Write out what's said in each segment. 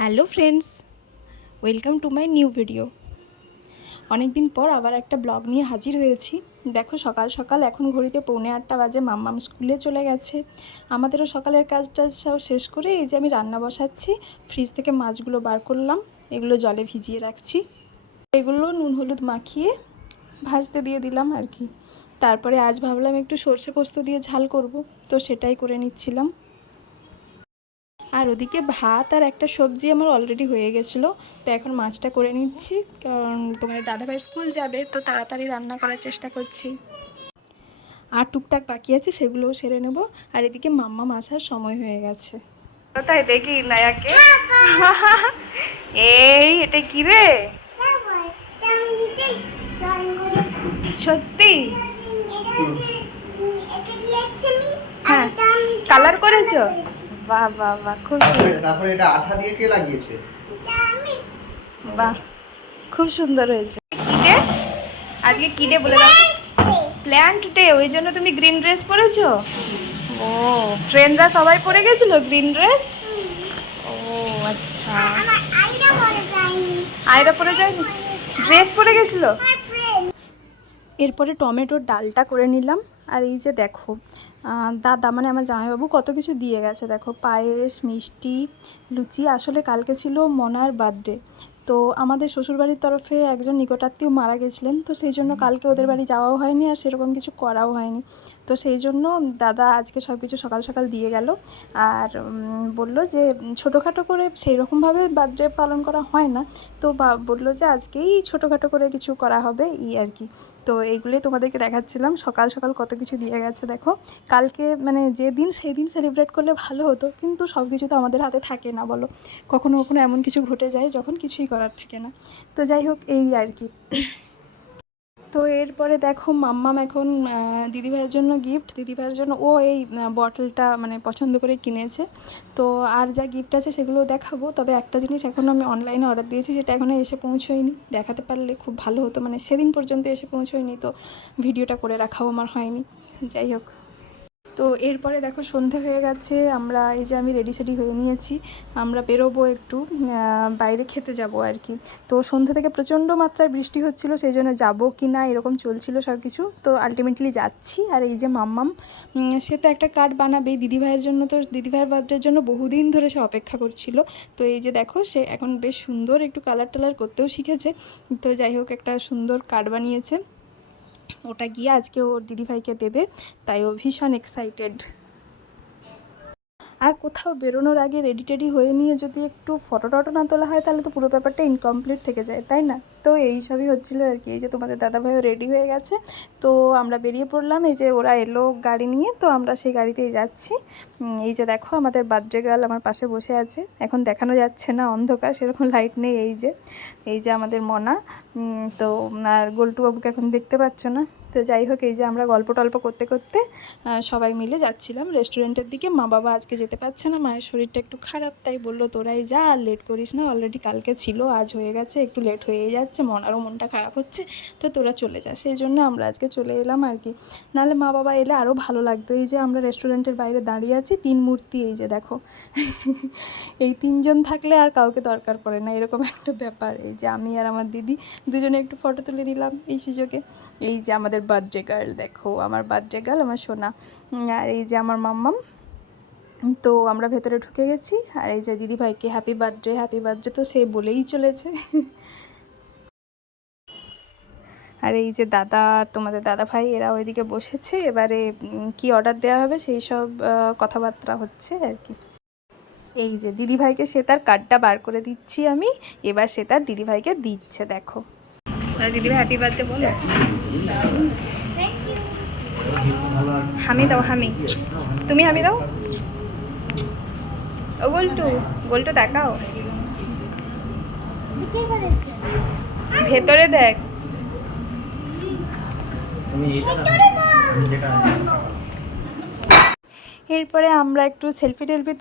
Hello friends, welcome to my new video. অনেক দিন পর আবার একটা ব্লগ নিয়ে হাজির হয়েছি। দেখো সকাল সকাল এখন ঘড়িতে 7:45 বাজে, মাম্মাম স্কুলে চলে গেছে। আমাদেরও সকালের কাজটা সব শেষ করে এই যে আমি রান্না বসাচ্ছি। ফ্রিজ থেকে মাছগুলো বার করলাম, এগুলো জলে ভিজিয়ে রাখছি। এগুলো নুন হলুদ মাখিয়ে ভাজতে দিয়ে দিলাম আর কি। তারপরে আজ ভাবলাম একটু সর্ষে পোস্ত দিয়ে ঝাল করব, তো সেটাই করে নিচ্ছিলাম। আর ওদিকে ভাত আর একটা সবজি আমার অলরেডি হয়ে গেছিলো, তো এখন মাছটা করে নিচ্ছি, কারণ তোমাদের দাদাভাই স্কুল যাবে, তো তাড়াতাড়ি রান্না করার চেষ্টা করছি। আর টুকটাক বাকি আছে, সেগুলোও সেরে নেব। আর এদিকে মাম্মাম আসার সময় হয়ে গেছে। তাই দেখি নায়াকে, এই এটা কি রে, সত্যি? হ্যাঁ, কালার করেছো? বাহ বাহ বাহ, খুব সুন্দর। তারপরে এটা আঠা দিয়ে কে লাগিয়েছে? বাহ, খুব সুন্দর হয়েছে। কি ডে আজকে, কি ডে বলে দাও? প্ল্যান্ট ডে, ওই জন্য তুমি গ্রিন ড্রেস পরেছো? ও, ফ্রেন্ডরা সবাই পরে গেছিল গ্রিন ড্রেস? ও আচ্ছা, আয়রা পরে যায়নি, ড্রেস পরে গেছিল। এরপরে টমেটোর ডালটা করে নিলাম। আর এই যে দেখো, দাদা মানে আমার জামাইবাবু কত কিছু দিয়ে গেছে। দেখো, পায়েস, মিষ্টি, লুচি। আসলে কালকে ছিল মনার বার্থডে, তো আমাদের শ্বশুরবাড়ির তরফে একজন নিকটাত্মীয় মারা গেছিলেন, তো সেই জন্য কালকে ওদের বাড়ি যাওয়াও হয়নি আর সেরকম কিছু করাও হয়নি। তো সেই জন্য দাদা আজকে সব কিছু সকাল সকাল দিয়ে গেল। আর বলল যে ছোটোখাটো করে সেই রকমভাবে বার্থডে পালন করা হয় না, তো বললো যে আজকেই ছোটোখাটো করে কিছু করা হবে আর কি। তো এইগুলোই তোমাদেরকে দেখাচ্ছিলাম। সকাল সকাল কত কিছু দিয়ে গেছে দেখো। কালকে মানে যে দিন সেই দিন সেলিব্রেট করলে ভালো হতো, কিন্তু সব কিছু তো আমাদের হাতে থাকে না, বলো। কখনো কখনো এমন কিছু ঘটে যায় যখন কিছুই করার থাকে না। তো যাই হোক, এই আর কি। তো এরপরে দেখো, মাম্মাম এখন দিদিভাইয়ের জন্য গিফট, দিদিভাইয়ের জন্য ও এই বটলটা মানে পছন্দ করে কিনেছে। তো আর যা গিফট আছে সেগুলো দেখাবো, তবে একটা জিনিস এখনও আমি অনলাইনে অর্ডার দিয়েছি, সেটা এখনও এসে পৌঁছোয়নি। দেখাতে পারলে খুব ভালো হতো, মানে সেদিন পর্যন্ত এসে পৌঁছোয়নি, তো ভিডিওটা করে রাখাও আমার হয়নি। যাই হোক, তো এরপরে দেখো সন্ধে হয়ে গেছে। আমরা এই যে আমি রেডি সেডি হয়ে নিয়েছি, আমরা বেরোবো একটু বাইরে খেতে যাব আর কি। তো সন্ধ্যে থেকে প্রচণ্ড মাত্রায় বৃষ্টি হচ্ছিল, সেই জন্য যাবো কি না এরকম চলছিল সব কিছু। তো আলটিমেটলি যাচ্ছি। আর এই যে মাম্মাম, সে তো একটা কার্ড বানাবেই দিদিভাইয়ের জন্য, তো দিদিভাইয়ের বার্থডের জন্য বহুদিন ধরে সে অপেক্ষা করছিল। তো এই যে দেখো, সে এখন বেশ সুন্দর একটু কালার টালার করতেও শিখেছে। তো যাই হোক, একটা সুন্দর কার্ড বানিয়েছে, ওটা গিয়ে আজকে ওর দিদিভাইকে দেবে, তাই ও ভীষণ এক্সাইটেড। আর কোথাও বেরোনোর আগে রেডি টেডি হয়ে নিয়ে যদি একটু ফটো টটো না তোলা হয়, তাহলে তো পুরো ব্যাপারটা ইনকমপ্লিট থেকে যায়, তাই না? তো এই সবই হচ্ছিলো আর কি। এই যে তোমাদের দাদাভাইও রেডি হয়ে গেছে, তো আমরা বেরিয়ে পড়লাম। এই যে ওরা এলো গাড়ি নিয়ে, তো আমরা সেই গাড়িতেই যাচ্ছি। এই যে দেখো, আমাদের বার্থডে গার্ল আমার পাশে বসে আছে। এখন দেখানো যাচ্ছে না, অন্ধকার, সেরকম লাইট নেই। এই যে আমাদের মনা, তো আর গোলটুবাবুকে এখন দেখতে পাচ্ছ না। তো যাই হোক, এই যে আমরা গল্প টল্প করতে করতে সবাই মিলে যাচ্ছিলাম রেস্টুরেন্টের দিকে। মা বাবা আজকে যেতে পারছে না, মায়ের শরীরটা একটু খারাপ, তাই বললো তোরাই যা, আর লেট করিস না, অলরেডি কালকে ছিল, আজ হয়ে গেছে, একটু লেট হয়েই যাচ্ছে, মনারও মনটা খারাপ হচ্ছে, তো তোরা চলে যা। সেই জন্য আমরা আজকে চলে এলাম আর কি। নাহলে মা বাবা এলে আরও ভালো লাগতো। এই যে আমরা রেস্টুরেন্টের বাইরে দাঁড়িয়ে আছি, 3 মূর্তি, এই যে দেখো। এই 3জন থাকলে আর কাউকে দরকার পড়ে না, এরকম একটা ব্যাপার। এই যে আমি আর আমার দিদি দুজনে একটু ফটো তুলে নিলাম এই সুযোগে। এই যে আমাদের বার্থডে গার্ল, দেখো আমার বার্থডে গার্ল, আমার সোনা। আর এই যে আমার মাম্মাম। তো আমরা ভেতরে ঢুকে গেছি। আর এই যে দিদিভাইকে হ্যাপি বার্থডে হ্যাপি বার্থডে তো সে বলেই চলেছে। আর এই যে দাদা, তোমাদের দাদা ভাই, এরা ওইদিকে বসেছে। এবারে কি অর্ডার দেওয়া হবে সেই সব কথাবার্তা হচ্ছে আর কি। এই যে দিদিভাইকে সে তার কার্ডটা বার করে দিচ্ছি আমি, এবার সে তার দিদিভাইকে দিচ্ছে, দেখো। দিদিভাই হ্যাপি বার্থডে বলো। হামি দাও, হামি, তুমি হামি দাও। ও গোল্টু, গোল্টু দেখাও, ভেতরে দেখ। এরপরে আমরা একটু সেলফি টেলফি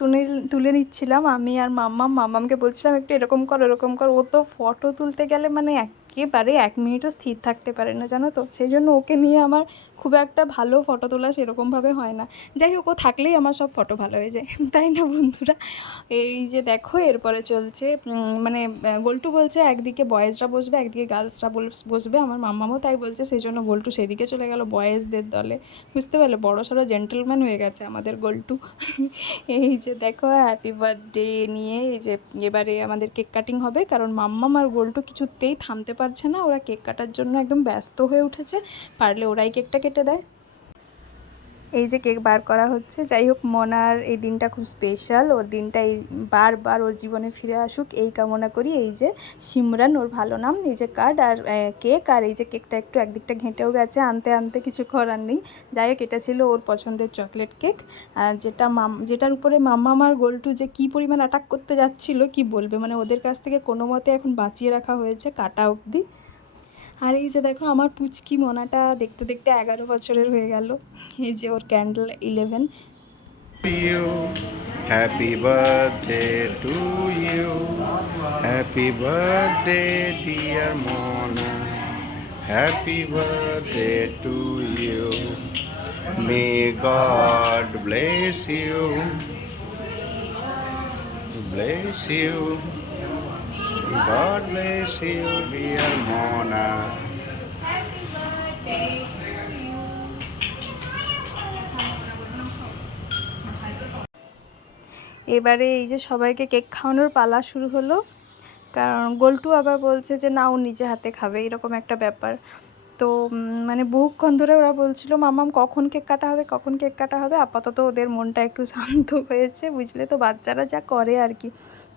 তুলে নিচ্ছিলাম, আমি আর মাম্মামকে বলছিলাম একটু এরকম কর ওরকম কর। ও তো ফটো তুলতে গেলে মানে একেবারে 1 মিনিটও স্থির থাকতে পারে না, জানো তো। সেই জন্য ওকে নিয়ে আমার খুব একটা ভালো ফটো তোলা সেরকমভাবে হয় না। যাই হোক, ও থাকলেই আমার সব ফটো ভালো হয়ে যায়, তাই না বন্ধুরা? এই যে দেখো এরপরে চলছে মানে গোল্টু বলছে একদিকে বয়েজরা বসবে, একদিকে গার্লসরা বসবে। আমার মাম্মামও তাই বলছে, সেই জন্য গোল্টু সেদিকে চলে গেল বয়েজদের দলে। বুঝতে পারলে, বড় সড়ো জেন্টলম্যান হয়ে গেছে আমাদের গোল্টু। এই যে দেখো হ্যাপি বার্থডে নিয়ে এই যে এবারে আমাদের কেক কাটিং হবে, কারণ মাম্মাম আর গোল্টু কিছুতেই থামতে পারছে না, ওরা কেক কাটার জন্য একদম ব্যস্ত হয়ে উঠেছে। পারলে ওরাই কেকটা কেটে দেয়। এই যে কেক বার করা হচ্ছে। যাই হোক, মনার এই দিনটা খুব স্পেশাল, ওর দিনটা এই বারবার ওর জীবনে ফিরে আসুক এই কামনা করি। এই যে সিমরান ওর ভালো নাম, এই যে কার্ড আর কেক, আর এই যে কেকটা একটু একদিকটা ঘেঁটেও গেছে, আনতে আনতে কিছু করার নেই। যাই হোক, এটা ছিল ওর পছন্দের চকলেট কেক, যেটার উপরে মাম্মাম আর গোল্টু যে কী পরিমাণ অ্যাটাক করতে যাচ্ছিল কি বলবে, মানে ওদের কাছ থেকে কোনো মতে এখন বাঁচিয়ে রাখা হয়েছে কাটা অবধি। আর এই যে দেখো আমার পুচকি মনাটা দেখতে দেখতে 11 বছরের হয়ে গেল। এই যে ওর candle 11। You. Happy birthday to you. Happy birthday, dear Mona. Happy birthday to you. May God bless you. Bless you. God bless you, dear Mona. এবারে এই যে সবাইকে কেক খাওয়ানোর পালা শুরু হলো, কারণ গোল্টু আবার বলছে যে না, ও নিজে হাতে খাবে, এরকম একটা ব্যাপার। তো মানে বহুক্ষণ ধরে ওরা বলছিল মামাম কখন কেক কাটা হবে, কখন কেক কাটা হবে। আপাতত ওদের মনটা একটু শান্ত হয়েছে, বুঝলে তো, বাচ্চারা যা করে আর কি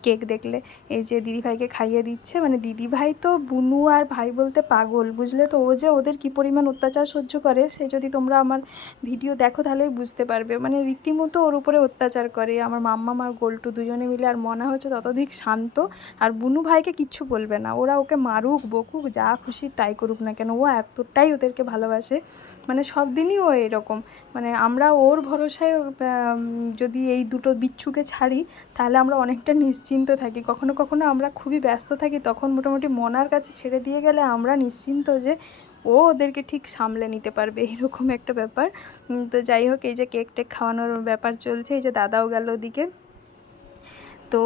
কেক দেখলে। এই যে দিদিভাইকে খাইয়ে দিচ্ছে, মানে দিদিভাই তো বুনু আর ভাই বলতে পাগল, বুঝলে তো। ও যে ওদের কী পরিমাণ অত্যাচার সহ্য করে, সে যদি তোমরা আমার ভিডিও দেখো তাহলেই বুঝতে পারবে। মানে রীতিমতো ওর উপরে অত্যাচার করে। আমার মাম্মাম আর গোল্টু দুজনে মিলে, আর মনে হচ্ছে ততধিক শান্ত। আর বুনু ভাইকে কিচ্ছু বলবে না, ওরা ওকে মারুক বকুক যা খুশি তাই করুক না কেন, ও এতটাই ওদেরকে ভালোবাসে। মানে সব দিনই ও এরকম, মানে আমরা ওর ভরসায় যদি এই দুটো বিচ্ছুকে ছাড়ি তাহলে আমরা অনেকটা নিশ্চিন্ত থাকি। কখনো কখনো আমরা খুবই ব্যস্ত থাকি, তখন মোটামুটি মনার কাছে ছেড়ে দিয়ে গেলে আমরা নিশ্চিন্ত যে ও ওদেরকে ঠিক সামলে নিতে পারবে, এরকম একটা ব্যাপার। তো যাই হোক, এই যে কেক টেক খাওয়ানোর ব্যাপার চলছে। এই যে দাদাও গেল ওদিকে। তো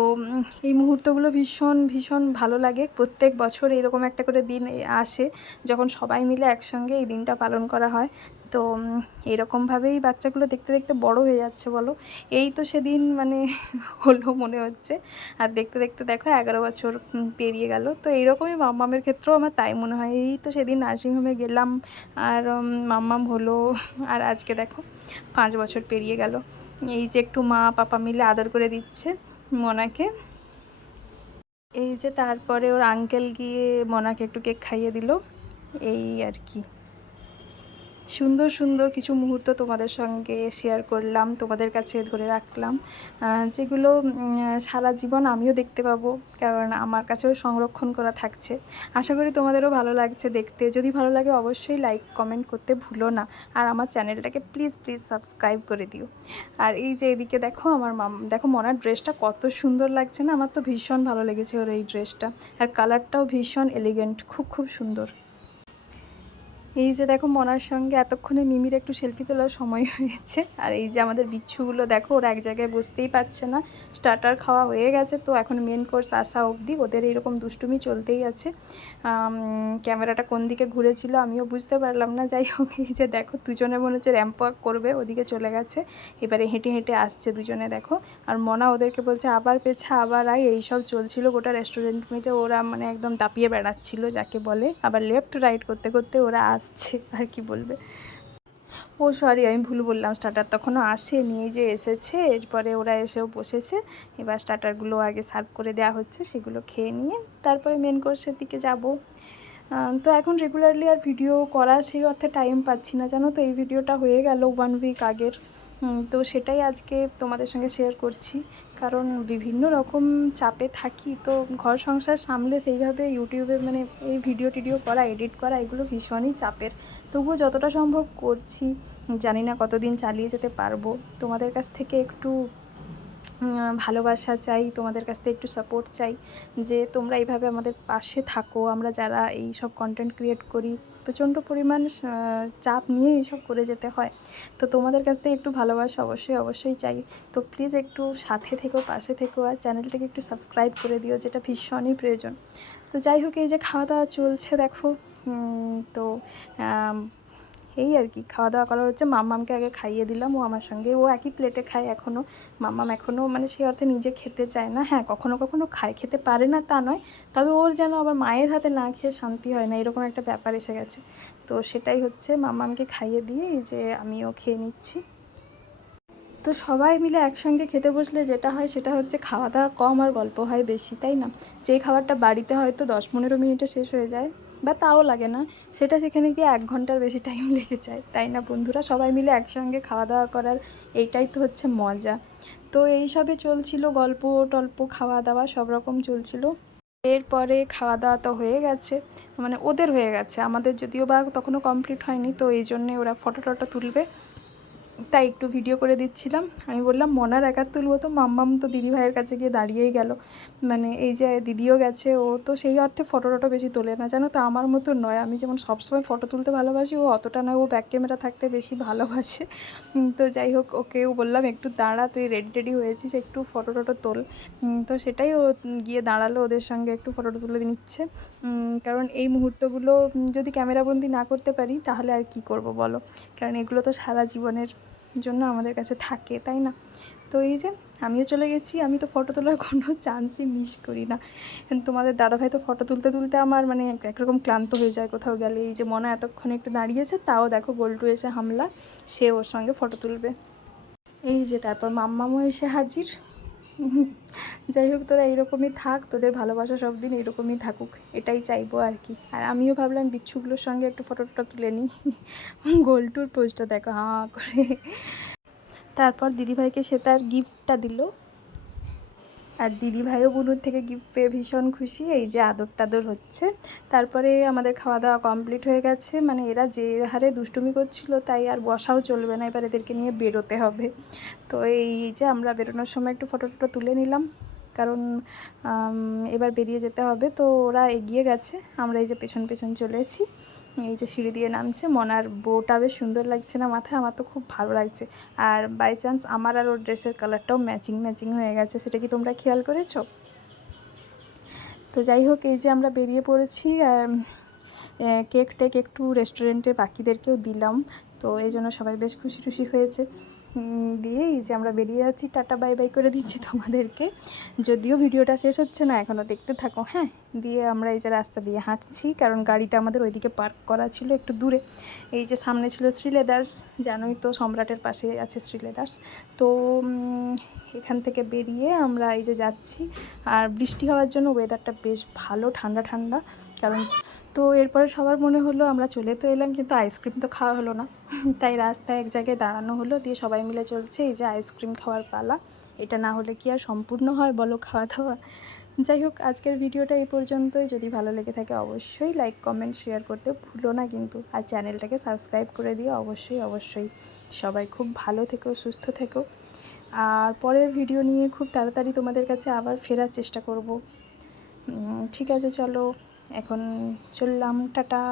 এই মুহূর্তগুলো ভীষণ ভীষণ ভালো লাগে। প্রত্যেক বছর এরকম একটা করে দিন আসে যখন সবাই মিলে একসঙ্গে এই দিনটা পালন করা হয়। তো এরকমভাবেই বাচ্চাগুলো দেখতে দেখতে বড় হয়ে যাচ্ছে বলো। এই তো সেদিন মানে হলো মনে হচ্ছে, আর দেখতে দেখতে দেখো 11 বছর পেরিয়ে গেল। তো এইরকমই মাম্মামের ক্ষেত্রেও আমার তাই মনে হয়। এই তো সেদিন নার্সিংহোমে গেলাম আর মাম্মাম হলো, আর আজকে দেখো 5 বছর পেরিয়ে গেল। এই যে একটু মা পাপা মিলে আদর করে দিচ্ছে মনাকে। এই যে তারপরে ওর আঙ্কেল গিয়ে মনাকে একটু কেক খাইয়ে দিল, এই আর কি। সুন্দর সুন্দর কিছু মুহূর্ত তোমাদের সঙ্গে শেয়ার করলাম, তোমাদের কাছে ধরে রাখলাম, যেগুলো সারা জীবন আমিও দেখতে পাবো, কারণ আমার কাছেও সংরক্ষণ করা থাকছে। আশা করি তোমাদেরও ভালো লাগছে দেখতে। যদি ভালো লাগে অবশ্যই লাইক কমেন্ট করতে ভুলো না, আর আমার চ্যানেলটাকে প্লিজ প্লিজ সাবস্ক্রাইব করে দিও। আর এই যে এদিকে দেখো আমার দেখো মনার ড্রেসটা কত সুন্দর লাগছে না, আমার তো ভীষণ ভালো লেগেছে ওর এই ড্রেসটা, আর কালারটাও ভীষণ এলিগেন্ট, খুব খুব সুন্দর। এই যে দেখো মনার সঙ্গে এতক্ষণে মিমির একটু সেলফি তোলার সময় হয়েছে। আর এই যে আমাদের বিচ্ছুগুলো দেখো, ওরা এক জায়গায় বসতেই পারছে না। স্টার্টার খাওয়া হয়ে গেছে, তো এখন মেন কোর্স আসা অবধি ওদের এইরকম দুষ্টুমি চলতেই আছে। ক্যামেরাটা কোন দিকে ঘুরেছিল আমিও বুঝতে পারলাম না। যাই হোক, এই যে দেখো দুজনে মনে হচ্ছে র্যাম্প ওয়াক করবে, ওদিকে চলে গেছে। এবারে হেঁটে হেঁটে আসছে দুজনে দেখো। আর মনা ওদেরকে বলছে আবার পেছা আবার আয়, এইসব চলছিল গোটা রেস্টুরেন্ট মিলে। ওরা মানে একদম দাপিয়ে বেড়াচ্ছিল যাকে বলে। আবার লেফট রাইট করতে করতে ওরা আসছে, আর কি বলবে। ও সরি, আমি ভুল বললাম, স্টার্টার তখনও আসেনি, এই যে এসেছে। এরপরে ওরা এসেও বসেছে। এবার স্টার্টারগুলো আগে সার্ভ করে দেওয়া হচ্ছে, সেগুলো খেয়ে নিয়ে তারপরে মেন কোর্সের দিকে যাব। তো এখন রেগুলারলি আর ভিডিও করা সেই অর্থে টাইম পাচ্ছি না, জানো তো। এই ভিডিওটা হয়ে গেল 1 উইক আগের। তো সেটাই আজকে তোমাদের সঙ্গে শেয়ার করছি, কারণ বিভিন্ন রকম চাপে থাকি। তো ঘর সংসার সামলে সেইভাবে ইউটিউবে মানে এই ভিডিও টিডিও করা, এডিট করা, এগুলো ভীষণই চাপের। তবুও যতটা সম্ভব করছি, জানি না কতদিন চালিয়ে যেতে পারবো। তোমাদের কাছ থেকে একটু ভালোবাসা চাই, তোমাদের কাছ থেকে একটু সাপোর্ট চাই, যে তোমরা এইভাবে আমাদের পাশে থাকো। আমরা যারা এই সব কন্টেন্ট ক্রিয়েট করি প্রচণ্ড পরিমাণ চাপ নিয়ে এইসব করে যেতে হয়, তো তোমাদের কাছ থেকে একটু ভালোবাসা অবশ্যই অবশ্যই চাই। তো প্লিজ একটু সাথে থেকো, পাশে থেকো, আর চ্যানেলটাকে একটু সাবস্ক্রাইব করে দিও, যেটা ভীষণই প্রয়োজন। তো যাই হোক, এই যে খাওয়া দাওয়া চলছে দেখো। তো এই আর কি খাওয়া দাওয়া করা হচ্ছে। মাম্মামকে আগে খাইয়ে দিলাম, ও আমার সঙ্গে, ও একই প্লেটে খায় এখনও। মাম্মাম এখনও মানে সে অর্থে নিজে খেতে চায় না, হ্যাঁ কখনো কখনো খায়, খেতে পারে না তা নয়, তবে ওর যেন আবার মায়ের হাতে না খেয়ে শান্তি হয় না, এরকম একটা ব্যাপার এসে গেছে। তো সেটাই হচ্ছে, মাম্মামকে খাইয়ে দিয়ে এই যে আমিও খেয়ে নিচ্ছি। তো সবাই মিলে একসঙ্গে খেতে বসলে যেটা হয় সেটা হচ্ছে খাওয়া দাওয়া কম আর গল্প হয় বেশি, তাই না? যে খাবারটা বাড়িতে হয়তো 10-15 মিনিটে শেষ হয়ে যায় বা তাও লাগে না, সেটা সেখানে গিয়ে 1 ঘন্টার বেশি টাইম লেগে যায়, তাই না বন্ধুরা? সবাই মিলে একসঙ্গে খাওয়া দাওয়া করার এইটাই তো হচ্ছে মজা। তো এইসবে চলছিল, গল্প টল্প খাওয়া দাওয়া সব রকম চলছিল। এরপরে খাওয়া দাওয়া তো হয়ে গেছে, মানে ওদের হয়ে গেছে, আমাদের যদিও বা তখনও কমপ্লিট হয়নি, তো এই জন্যে ওরা ফটো টটো তুলবে, তাই একটু ভিডিও করে দিচ্ছিলাম। আমি বললাম মনার একার তুলবো, তো মাম্মাম তো দিদি ভাইয়ের কাছে গিয়ে দাঁড়িয়েই গেল। মানে এই যে দিদিও গেছে, ও তো সেই অর্থে ফটো টটো বেশি তোলে না, জানো তো, আমার মতো নয়। আমি যেমন সবসময় ফটো তুলতে ভালোবাসি, ও অতটা নয়, ও ব্যাক ক্যামেরা থাকতে বেশি ভালোবাসে। তো যাই হোক, ওকেও বললাম একটু দাঁড়া, তুই রেডি টেডি হয়েছিস, একটু ফটো টটো তোল। তো সেটাই, ও গিয়ে দাঁড়ালো, ওদের সঙ্গে একটু ফটো তুলে নিচ্ছে। কারণ এই মুহূর্তগুলো যদি ক্যামেরাবন্দি না করতে পারি তাহলে আর কি করব বলো, কারণ এগুলো তো সারা জীবনের জন্য আমাদের কাছে থাকে, তাই না? তো এই যে আমিও চলে গেছি, আমি তো ফটো তোলার কোনো চান্সই মিস করি না। তোমাদের দাদাভাই তো ফটো তুলতে তুলতে আমার মানে একরকম ক্লান্ত হয়ে যায় কোথাও গেলে। এই যে মনে এতক্ষণ একটু দাঁড়িয়েছে, তাও দেখো গোল্টু এসে হামলা, সে ওর সঙ্গে ফটো তুলবে। এই যে তারপর মাম্মামও এসে হাজির। যাই হোক, তোরা এইরকমই থাক, তোদের ভালোবাসা সব দিন এরকমই থাকুক, এটাই চাইবো আর কি। আর আমিও ভাবলাম বিচ্ছুগুলোর সঙ্গে একটু ফটো টটো তুলে নিই। গোল্টুর পোজটা দেখো, হাঁ করে। তারপর দিদিভাইকে সে তার গিফটটা দিল, আর দিদিভাইও বুনুর থেকে গিফট পেয়ে ভীষণ খুশি। এই যে আদর টাদর হচ্ছে। তারপরে আমাদের খাওয়া দাওয়া কমপ্লিট হয়ে গেছে, মানে এরা যে হারে দুষ্টুমি করছিল তাই আর বসাও চলবে না, এবার এদেরকে নিয়ে বেরোতে হবে। তো এই যে আমরা বেরোনোর সময় একটু ফটো টটো তুলে নিলাম, কারণ এবার বেরিয়ে যেতে হবে। তো ওরা এগিয়ে গেছে, আমরা এই যে পেছন পেছন চলেছি। এই যে সিঁড়ি দিয়ে নামছে, মনার বউটা বেশ সুন্দর লাগছে না মাথায়, আমার তো খুব ভালো লাগছে। আর বাই চান্স আমার আর ওর ড্রেসের কালারটাও ম্যাচিং ম্যাচিং হয়ে গেছে, সেটা কি তোমরা খেয়াল করেছো? তো যাই হোক, এই যে আমরা বেরিয়ে পড়েছি। আর কেক টেক একটু রেস্টুরেন্টে বাকিদেরকেও দিলাম, তো এই জন্য সবাই বেশ খুশি টুশি হয়েছে। দিয়ে এই যে আমরা বেরিয়ে যাচ্ছি, টাটা বাই বাই করে দিচ্ছি তোমাদেরকে। যদিও ভিডিওটা শেষ হচ্ছে না, এখনও দেখতে থাকো, হ্যাঁ। দিয়ে আমরা এই যে রাস্তা দিয়ে হাঁটছি, কারণ গাড়িটা আমাদের ওইদিকে পার্ক করা ছিল একটু দূরে। এই যে সামনে ছিল শ্রীলেদার্স, জানোই তো সম্রাটের পাশে আছে শ্রীলেদার্স। তো এখান থেকে বেরিয়ে আমরা এই যে যাচ্ছি। আর বৃষ্টি হওয়ার জন্য ওয়েদারটা বেশ ভালো, ঠান্ডা ঠান্ডা। কারণ তো এরপরে সবার মনে হলো আমরা চলে তো এলাম, কিন্তু আইসক্রিম তো খাওয়া হলো না, তাই রাস্তায় এক জায়গায় দাঁড়ানো হলো, দিয়ে সবাই মিলে চলছে এই যে আইসক্রিম খাওয়ার পালা। এটা না হলে কি আর সম্পূর্ণ হয় বলো খাওয়া দাওয়া? যাই হোক, আজকের ভিডিওটা এই পর্যন্তই। যদি ভালো লেগে থাকে অবশ্যই লাইক কমেন্ট শেয়ার করতে ভুলো না কিন্তু, আর চ্যানেলটাকে সাবস্ক্রাইব করে দিও অবশ্যই অবশ্যই। সবাই খুব ভালো থেকো, সুস্থ থেকো। আর পরের ভিডিও নিয়ে খুব তাড়াতাড়ি তোমাদের কাছে আবার ফেরার চেষ্টা করব। ঠিক আছে, চলো এখন চললাম, টাটা।